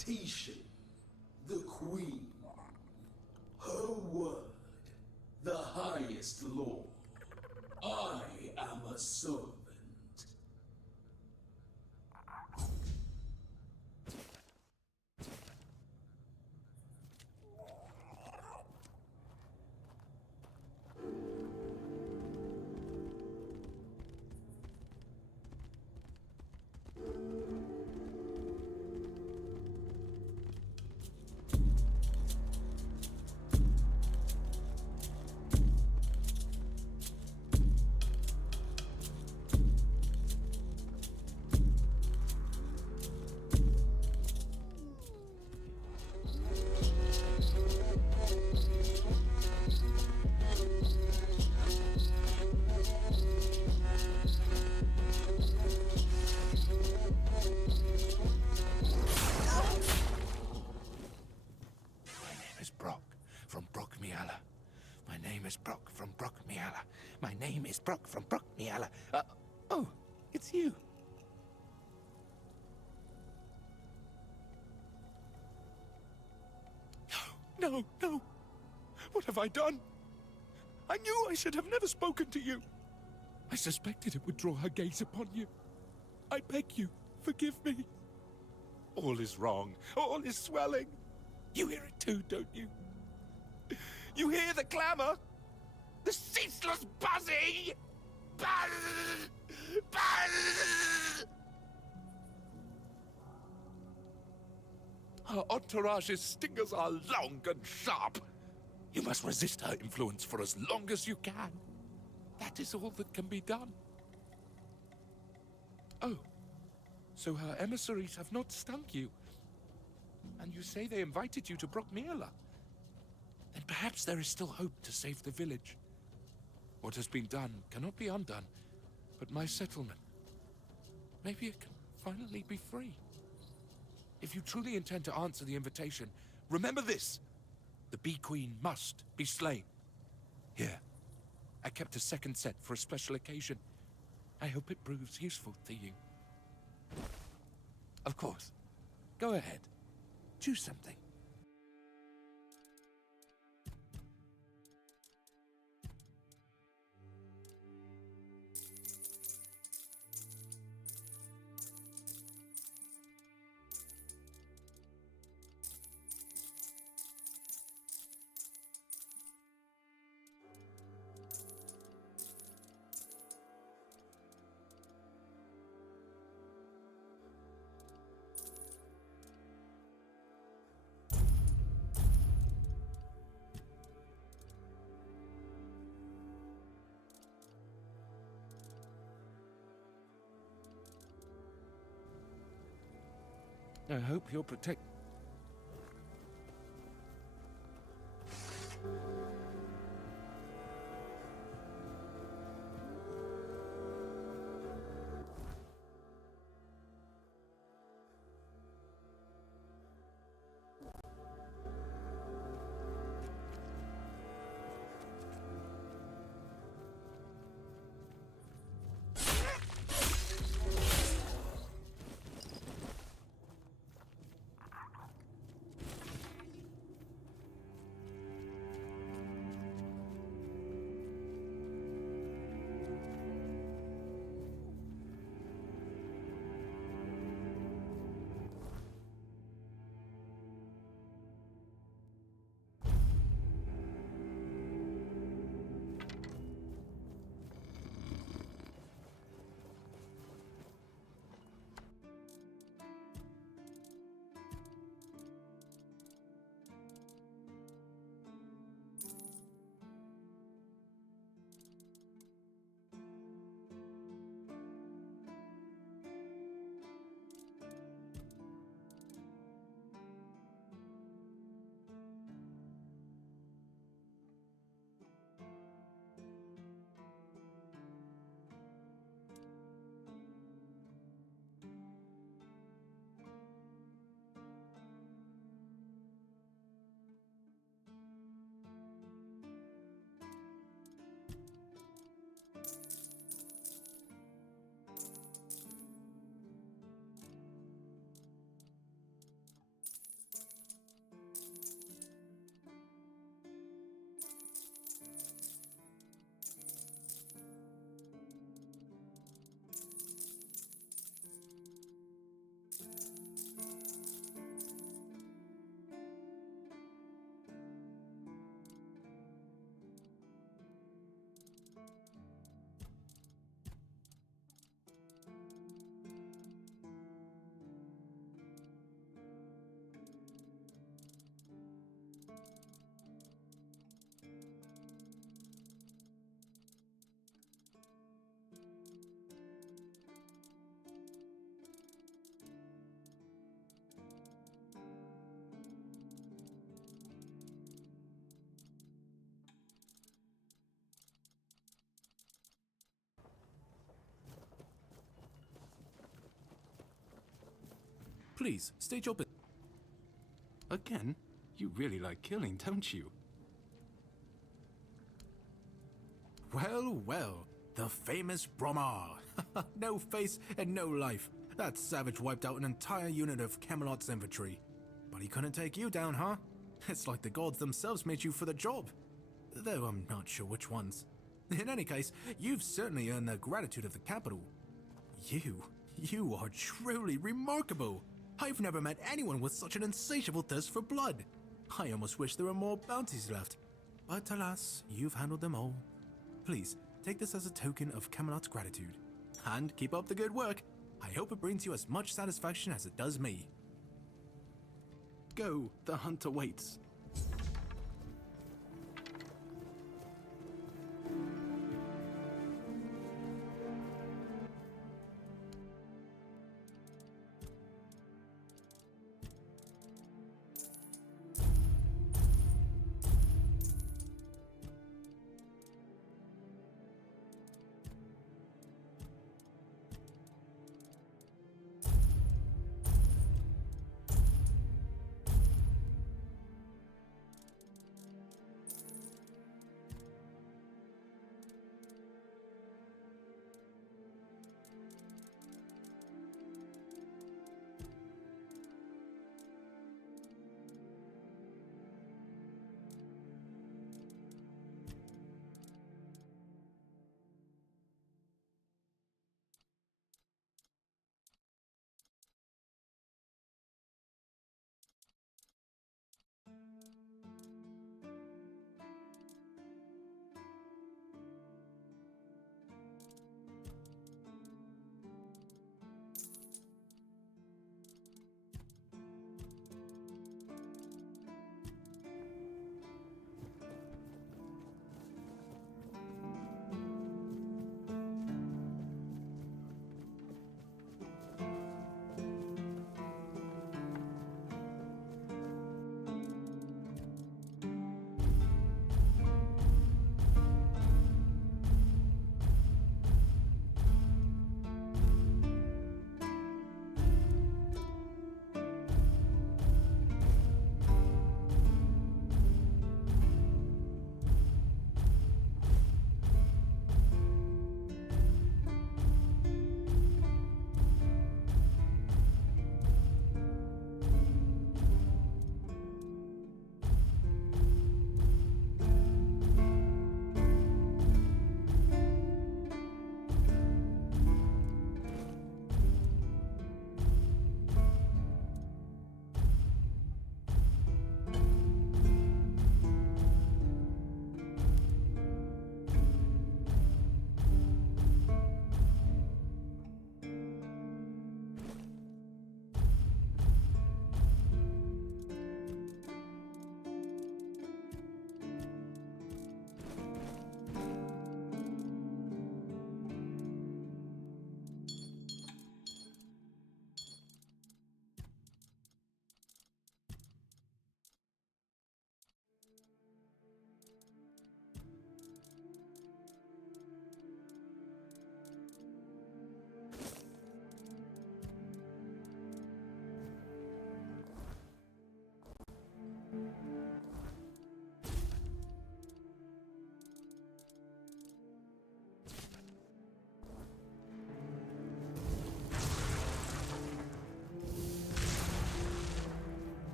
reputation, the queen. Her word, the highest law. I am a servant. My name is Brock from Brockniala. Oh, it's you. No. What have I done? I knew I should have never spoken to you. I suspected it would draw her gaze upon you. I beg you, forgive me. All is wrong. All is swelling. You hear it too, don't you? You hear the clamor? The ceaseless buzzing! Buzz! Buzz! Her entourage's stingers are long and sharp. You must resist her influence for as long as you can. That is all that can be done. Oh, so her emissaries have not stung you. And you say they invited you to Brockniala. Then perhaps there is still hope to save the village. What has been done cannot be undone, but my settlement, maybe it can finally be free. If you truly intend to answer the invitation, remember this. The Bee Queen must be slain. Here, I kept a second set for a special occasion. I hope it proves useful to you. Of course. Go ahead. Choose something. I hope you'll protect... Please, state your Again? You really like killing, don't you? Well, well, the famous Bromar. No face and no life. That savage wiped out an entire unit of Camelot's infantry. But he couldn't take you down, huh? It's like the gods themselves made you for the job. Though I'm not sure which ones. In any case, you've certainly earned the gratitude of the capital. You are truly remarkable. I've never met anyone with such an insatiable thirst for blood. I almost wish there were more bounties left. But alas, you've handled them all. Please, take this as a token of Camelot's gratitude. And keep up the good work. I hope it brings you as much satisfaction as it does me. Go, the hunt awaits.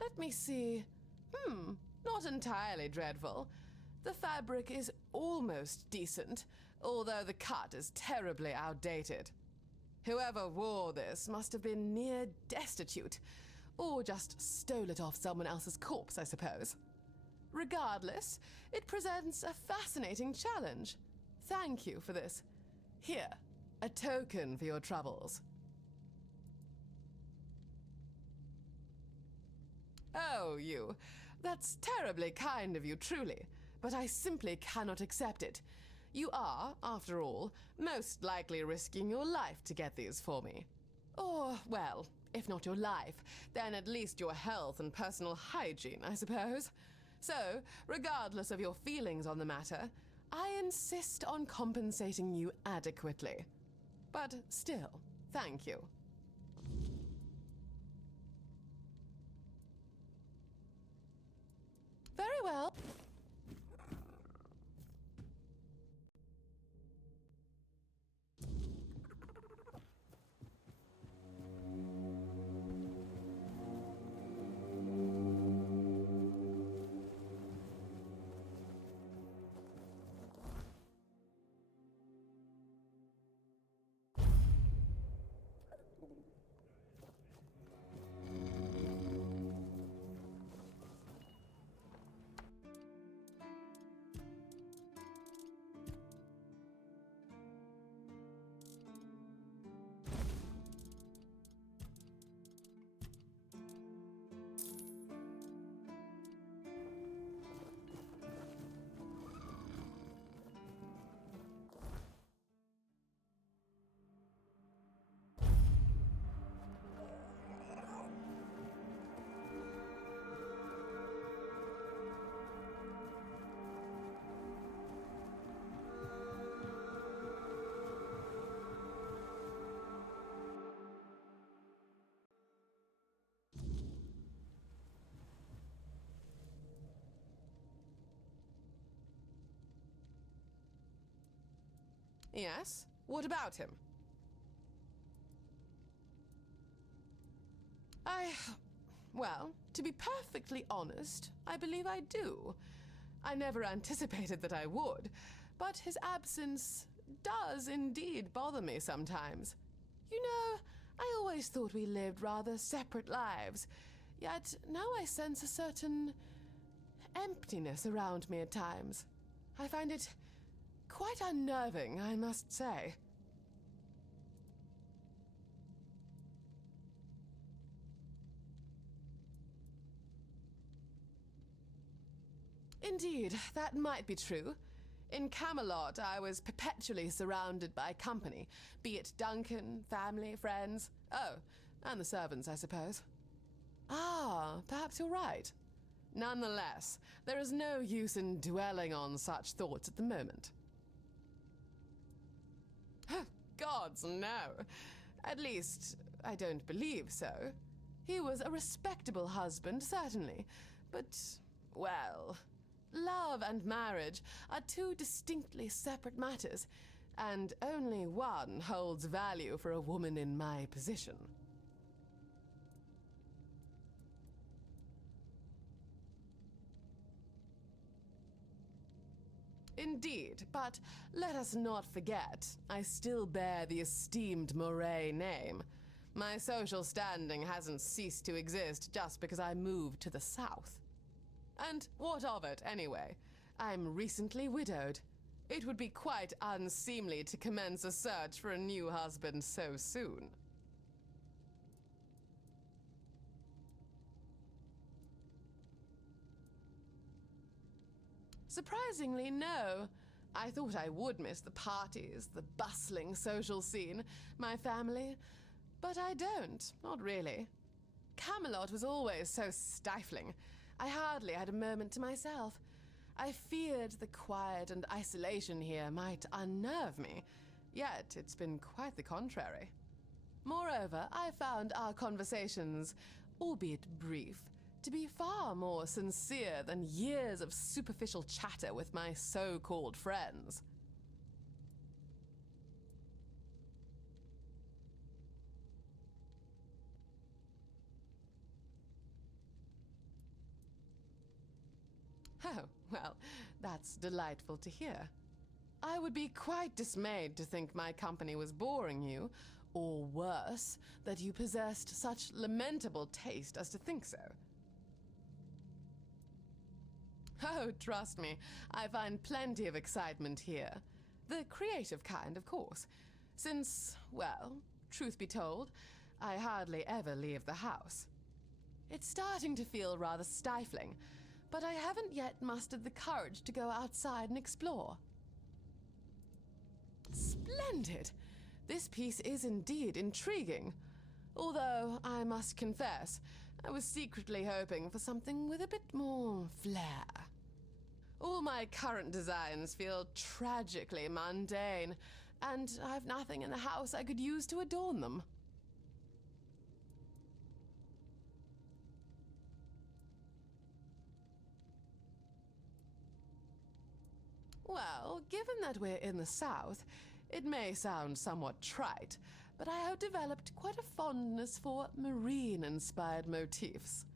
Let me see. Not entirely dreadful. The fabric is almost decent, although the cut is terribly outdated. Whoever wore this must have been near destitute, or just stole it off someone else's corpse, I suppose. Regardless, it presents a fascinating challenge. Thank you for this. Here, a token for your troubles. Oh, you. That's terribly kind of you, truly, but I simply cannot accept it. You are, after all, most likely risking your life to get these for me. Or, well, if not your life, then at least your health and personal hygiene, I suppose. So, regardless of your feelings on the matter, I insist on compensating you adequately. But still, thank you. Very well. Yes? What about him? Well, to be perfectly honest, I believe I do. I never anticipated that I would, but his absence does indeed bother me sometimes. You know, I always thought we lived rather separate lives, yet now I sense a certain emptiness around me at times. I find it quite unnerving, I must say. Indeed, that might be true. In Camelot, I was perpetually surrounded by company, be it Duncan, family, friends, oh, and the servants, I suppose. Ah, perhaps you're right. Nonetheless, there is no use in dwelling on such thoughts at the moment. Gods, no. At least, I don't believe so. He was a respectable husband, certainly, but, well, love and marriage are two distinctly separate matters, and only one holds value for a woman in my position. Indeed, but let us not forget, I still bear the esteemed Moray name. My social standing hasn't ceased to exist just because I moved to the south. And what of it, anyway? I'm recently widowed. It would be quite unseemly to commence a search for a new husband so soon. Surprisingly, no. I thought I would miss the parties, the bustling social scene, my family, but I don't, not really. Camelot was always so stifling. I hardly had a moment to myself. I feared the quiet and isolation here might unnerve me, yet it's been quite the contrary. Moreover, I found our conversations, albeit brief, to be far more sincere than years of superficial chatter with my so-called friends. Oh, well, that's delightful to hear. I would be quite dismayed to think my company was boring you, or worse, that you possessed such lamentable taste as to think so. Oh, trust me, I find plenty of excitement here. The creative kind, of course. Since, well, truth be told, I hardly ever leave the house. It's starting to feel rather stifling, but I haven't yet mustered the courage to go outside and explore. Splendid! This piece is indeed intriguing. Although, I must confess, I was secretly hoping for something with a bit more flair. All my current designs feel tragically mundane, and I've nothing in the house I could use to adorn them. Well, given that we're in the South, it may sound somewhat trite, but I have developed quite a fondness for marine-inspired motifs.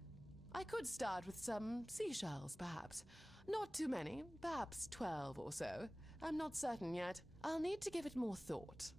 I could start with some seashells, perhaps. Not too many, perhaps 12 or so. I'm not certain yet. I'll need to give it more thought.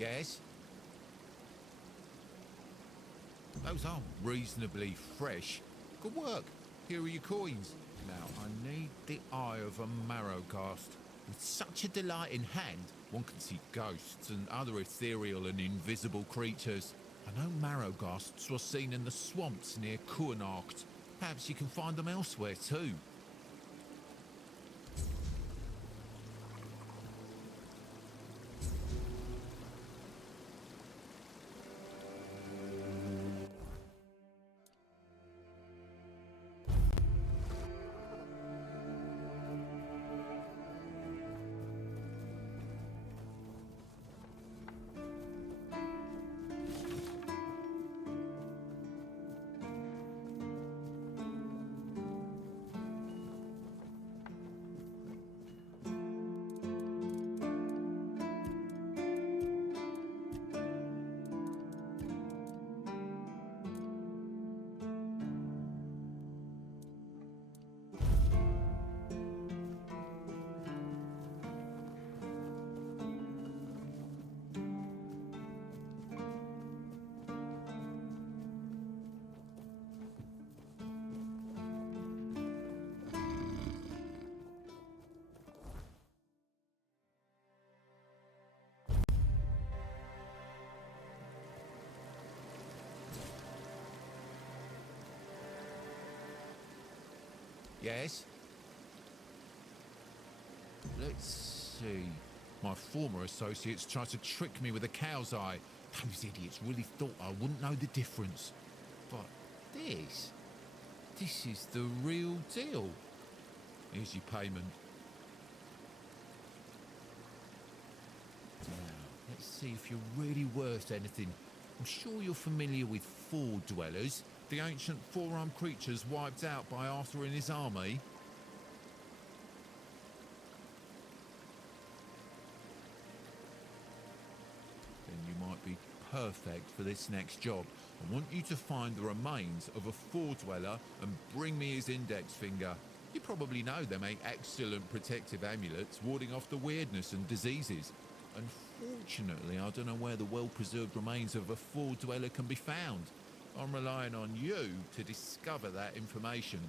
Yes? Those are reasonably fresh. Good work. Here are your coins. Now, I need the eye of a Marrowgast. With such a delight in hand, one can see ghosts and other ethereal and invisible creatures. I know Marrowgasts were seen in the swamps near Kuanarkt. Perhaps you can find them elsewhere too. Yes? Let's see. My former associates tried to trick me with a cow's eye. Those idiots really thought I wouldn't know the difference. But this is the real deal. Here's your payment. Now, let's see if you're really worth anything. I'm sure you're familiar with Ford Dwellers, the ancient four-armed creatures wiped out by Arthur and his army. Then you might be perfect for this next job. I want you to find the remains of a Ford Dweller and bring me his index finger. You probably know they make excellent protective amulets, warding off the weirdness and diseases. Unfortunately, I don't know where the well-preserved remains of a Ford Dweller can be found. I'm relying on you to discover that information.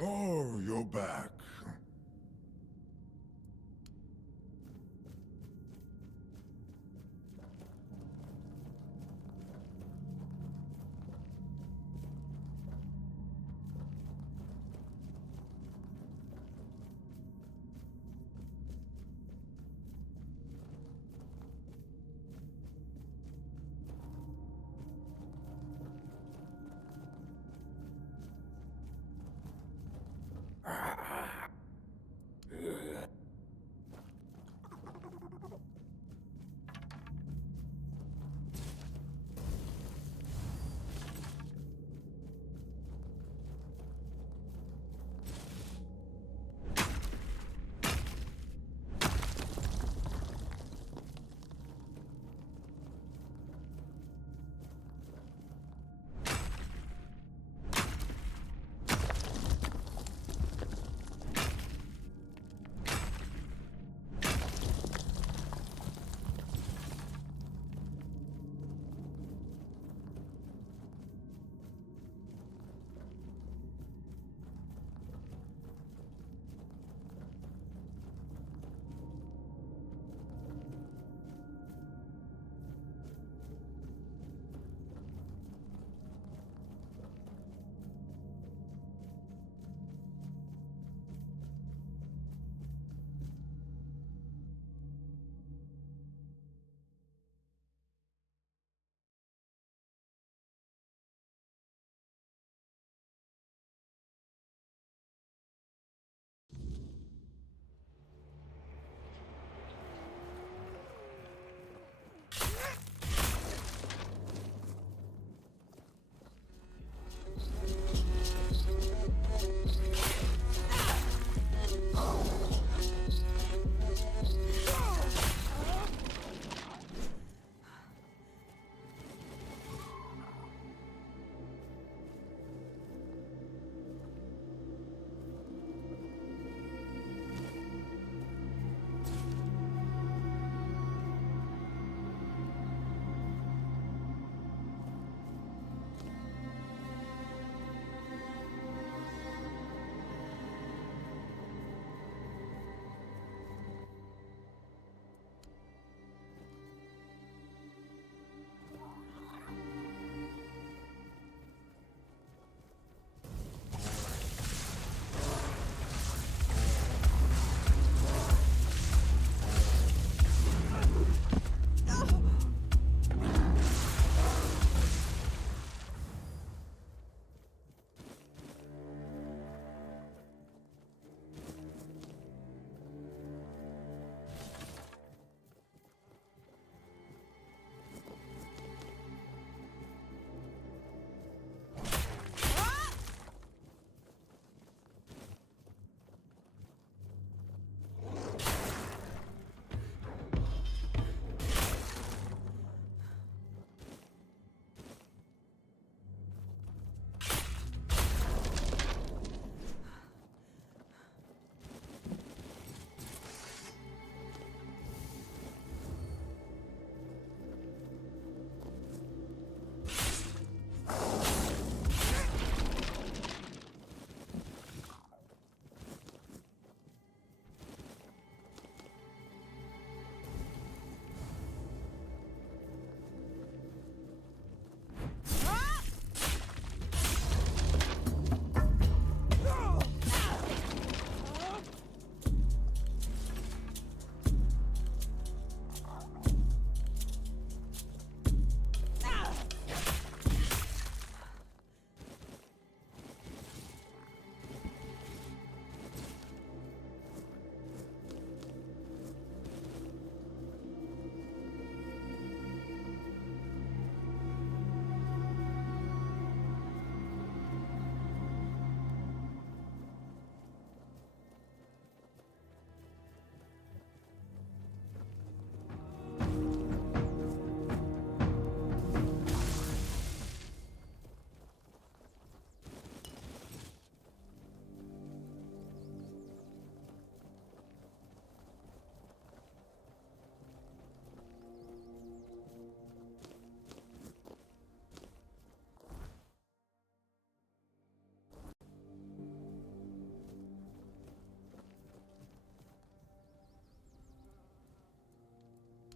Oh, you're back.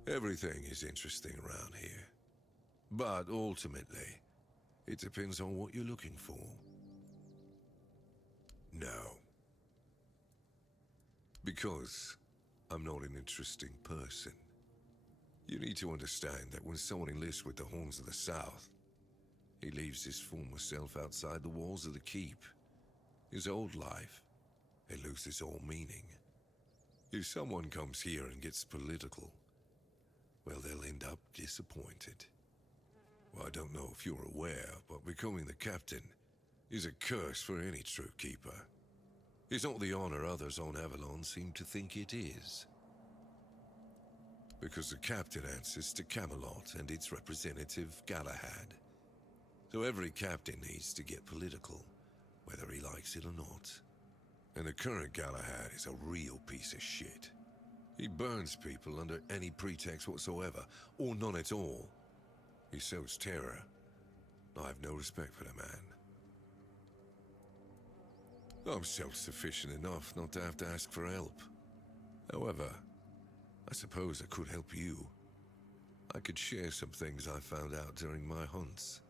Everything is interesting around here. But ultimately, it depends on what you're looking for. No. Because I'm not an interesting person. You need to understand that when someone enlists with the Horns of the South, he leaves his former self outside the walls of the keep. His old life, it loses all meaning. If someone comes here and gets political, well, they'll end up disappointed. Well, I don't know if you're aware, but becoming the captain is a curse for any true keeper. It's not the honor others on Avalon seem to think it is. Because the captain answers to Camelot and its representative, Galahad. So every captain needs to get political, whether he likes it or not. And the current Galahad is a real piece of shit. He burns people under any pretext whatsoever, or none at all. He sows terror. I have no respect for the man. I'm self-sufficient enough not to have to ask for help. However, I suppose I could help you. I could share some things I found out during my hunts.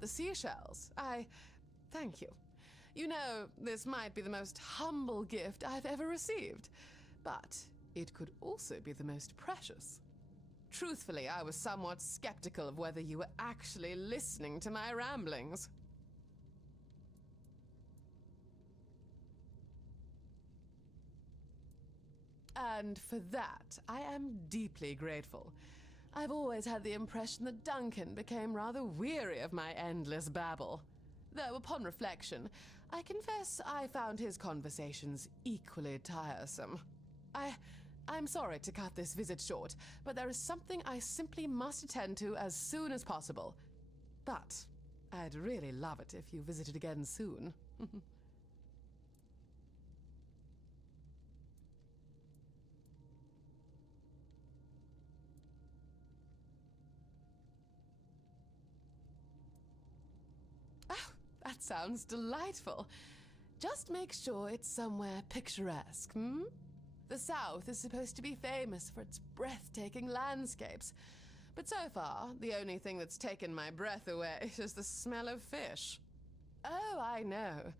about the seashells. Thank you. You know, this might be the most humble gift I've ever received, but it could also be the most precious. Truthfully, I was somewhat skeptical of whether you were actually listening to my ramblings. And for that, I am deeply grateful. I've always had the impression that Duncan became rather weary of my endless babble. Though, upon reflection, I confess I found his conversations equally tiresome. I'm sorry to cut this visit short, but there is something I simply must attend to as soon as possible. But I'd really love it if you visited again soon. That sounds delightful. Just make sure it's somewhere picturesque, hmm? The South is supposed to be famous for its breathtaking landscapes. But so far, the only thing that's taken my breath away is the smell of fish. Oh, I know.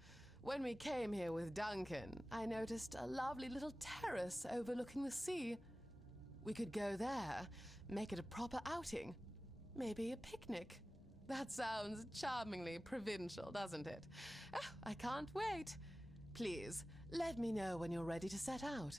When we came here with Duncan, I noticed a lovely little terrace overlooking the sea. We could go there, make it a proper outing. Maybe a picnic. That sounds charmingly provincial, doesn't it? I can't wait. Please, let me know when you're ready to set out.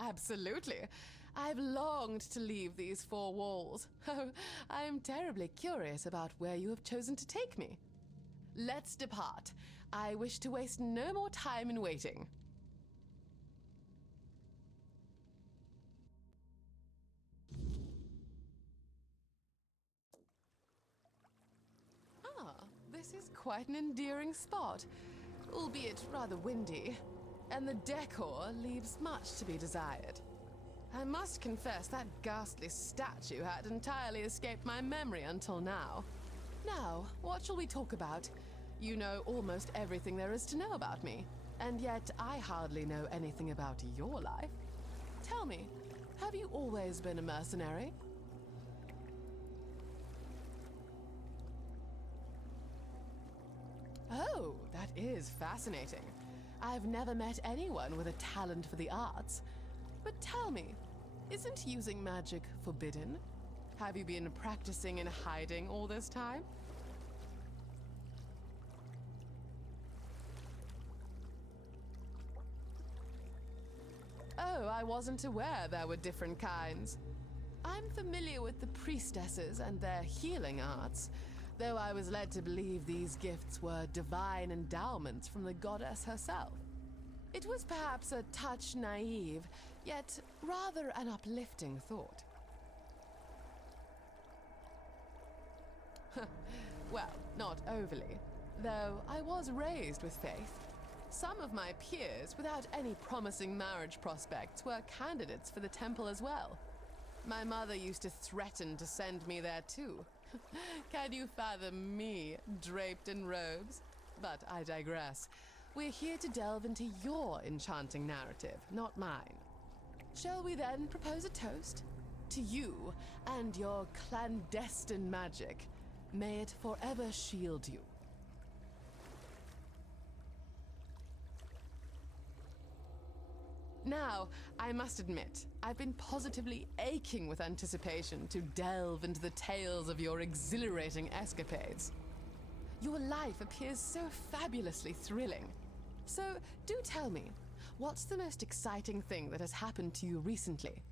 Absolutely. I've longed to leave these four walls. Oh, I'm terribly curious about where you have chosen to take me. Let's depart. I wish to waste no more time in waiting. Ah, this is quite an endearing spot, albeit rather windy, and the decor leaves much to be desired. I must confess that ghastly statue had entirely escaped my memory until now. Now, what shall we talk about? You know almost everything there is to know about me, and yet I hardly know anything about your life. Tell me, have you always been a mercenary? Oh, that is fascinating. I've never met anyone with a talent for the arts. But tell me, isn't using magic forbidden? Have you been practicing and hiding all this time? Oh, I wasn't aware there were different kinds. I'm familiar with the priestesses and their healing arts, though I was led to believe these gifts were divine endowments from the goddess herself. It was perhaps a touch naive, yet rather an uplifting thought. Well, not overly, though I was raised with faith. Some of my peers, without any promising marriage prospects, were candidates for the temple as well. My mother used to threaten to send me there too. Can you fathom me, draped in robes? But I digress. We're here to delve into your enchanting narrative, not mine. Shall we then propose a toast? To you and your clandestine magic. May it forever shield you. Now, I must admit, I've been positively aching with anticipation to delve into the tales of your exhilarating escapades. Your life appears so fabulously thrilling. So, do tell me, what's the most exciting thing that has happened to you recently?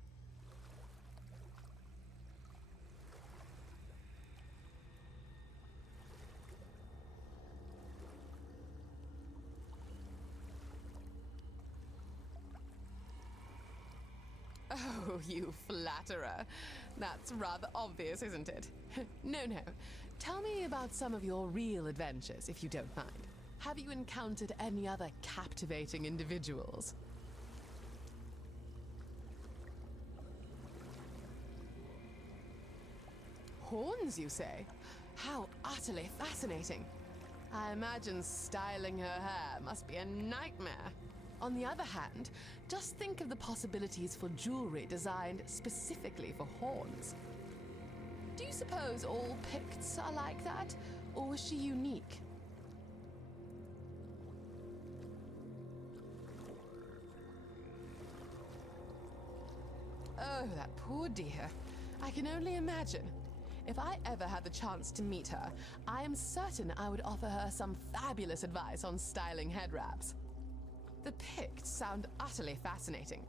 Oh, you flatterer. That's rather obvious, isn't it? No. Tell me about some of your real adventures, if you don't mind. Have you encountered any other captivating individuals? Horns, you say? How utterly fascinating. I imagine styling her hair must be a nightmare. On the other hand, just think of the possibilities for jewelry designed specifically for horns. Do you suppose all Picts are like that, or was she unique? Oh, that poor dear. I can only imagine. If I ever had the chance to meet her, I am certain I would offer her some fabulous advice on styling head wraps. The Picts sound utterly fascinating.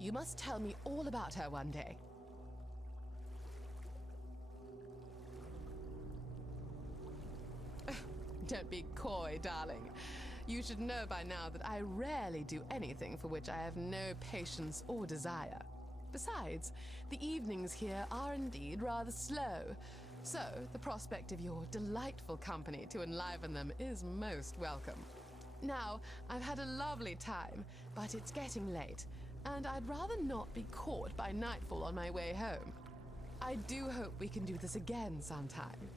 You must tell me all about her one day. Don't be coy, darling. You should know by now that I rarely do anything for which I have no patience or desire. Besides, the evenings here are indeed rather slow, so the prospect of your delightful company to enliven them is most welcome. Now, I've had a lovely time, but it's getting late, and I'd rather not be caught by nightfall on my way home. I do hope we can do this again sometime.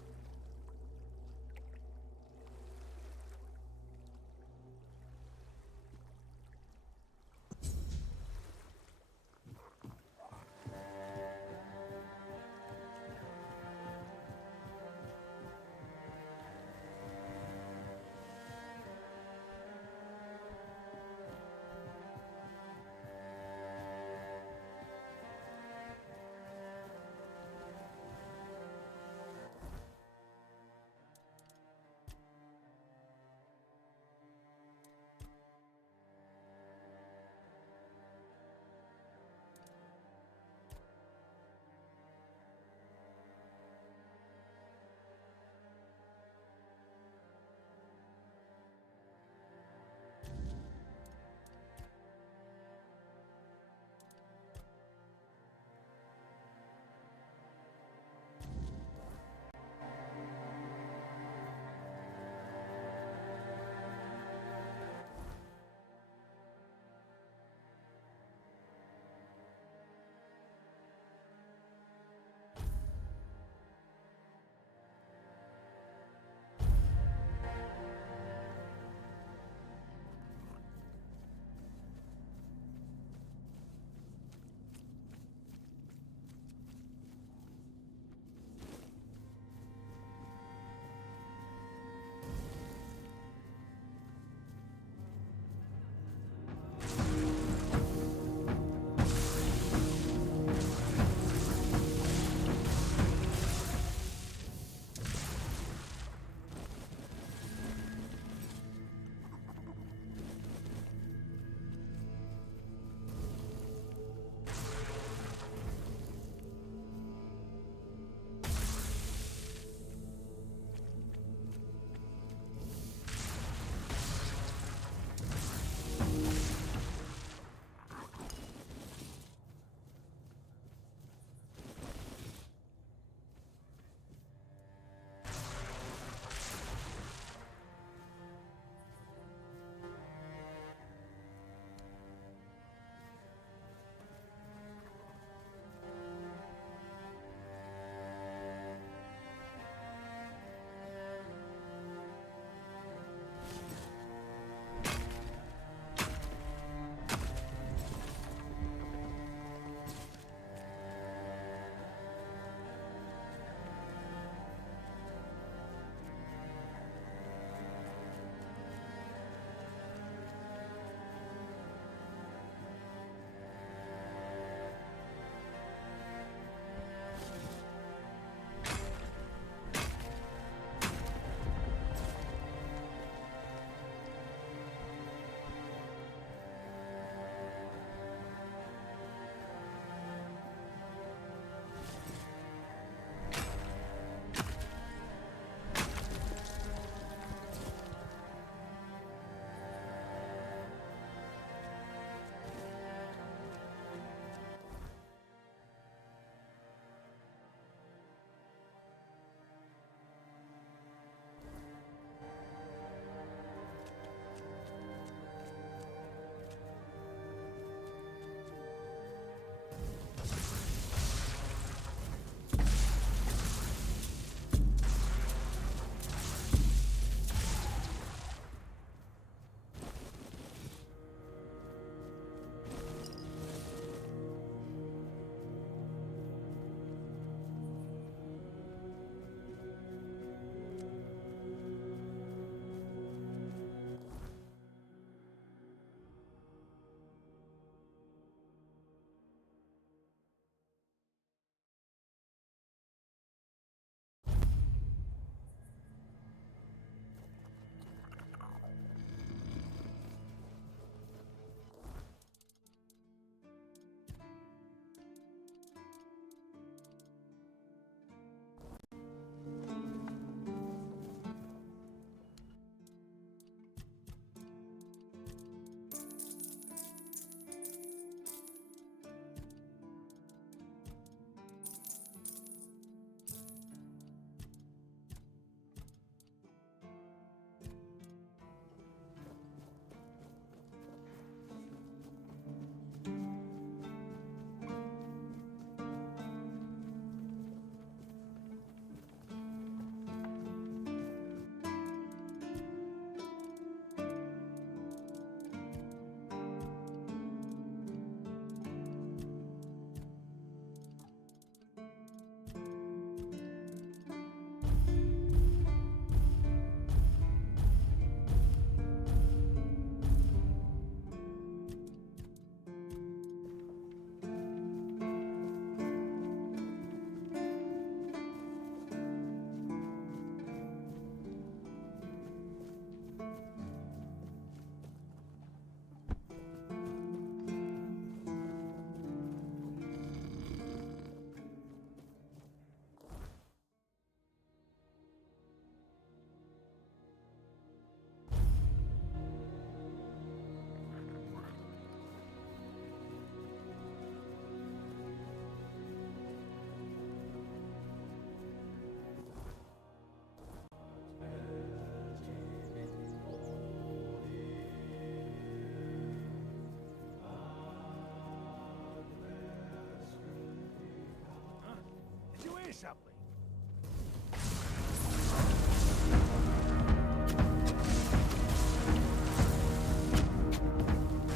something.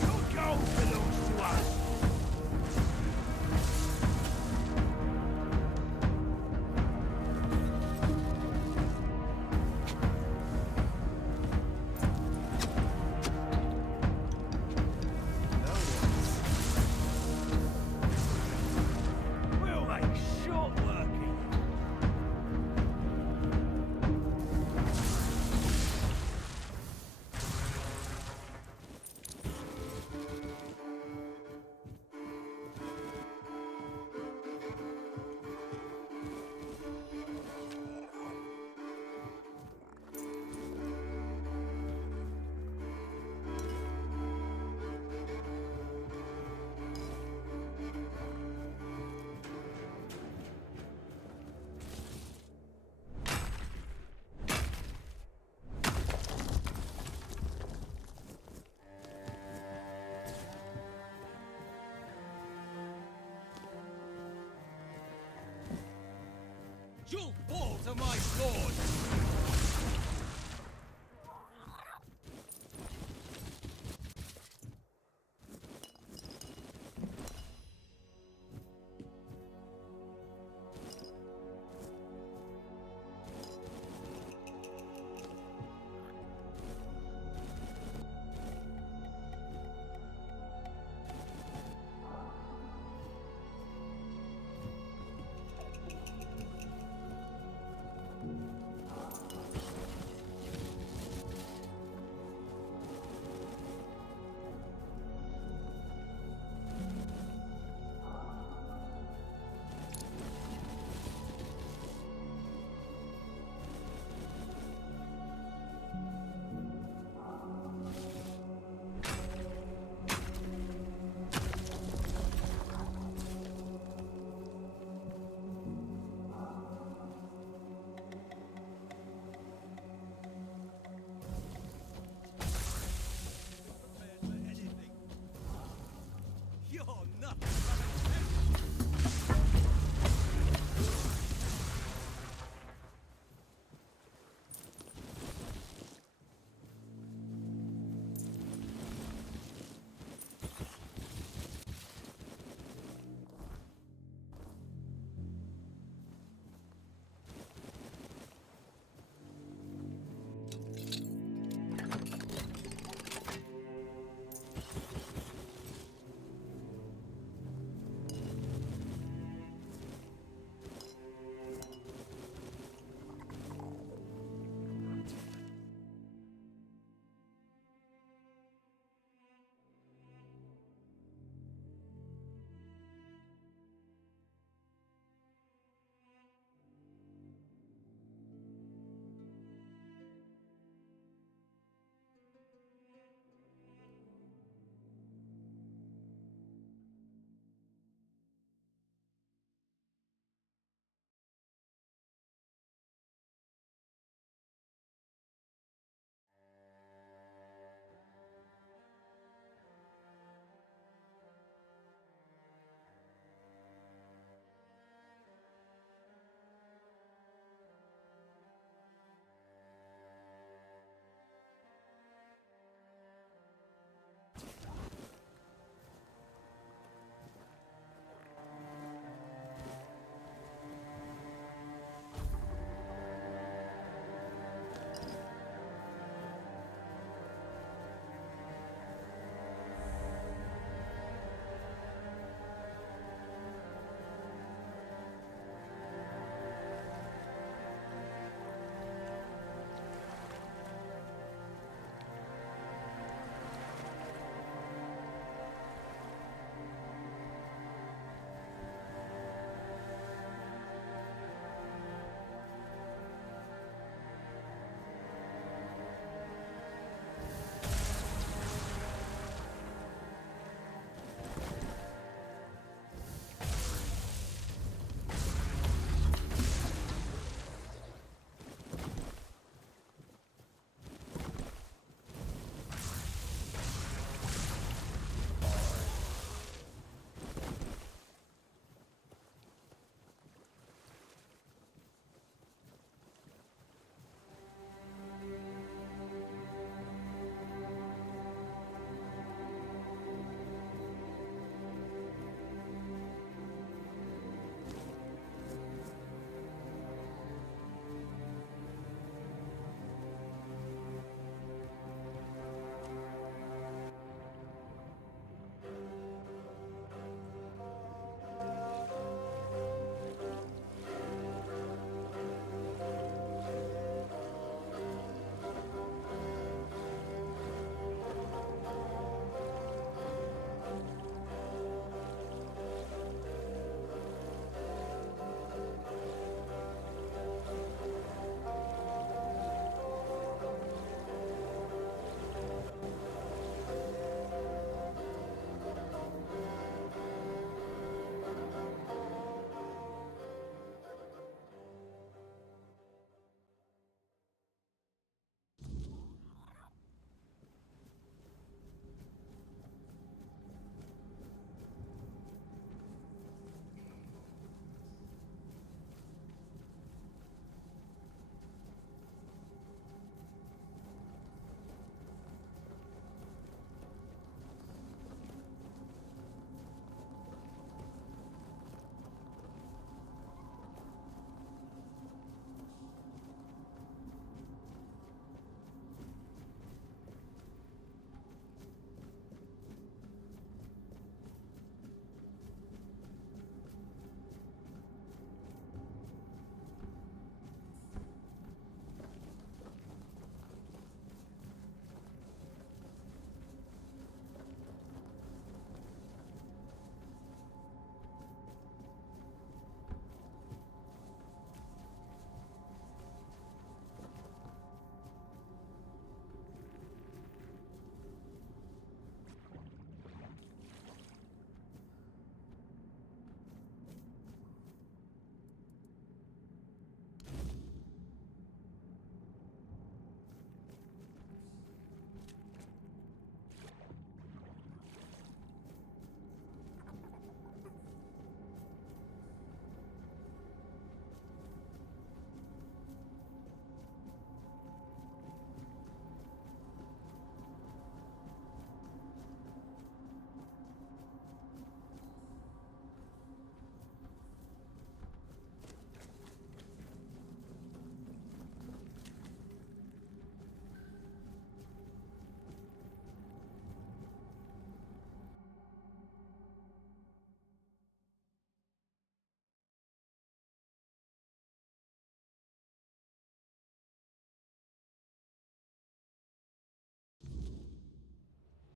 Your gold belongs to us. We'll make short work of you. You'll fall to my sword!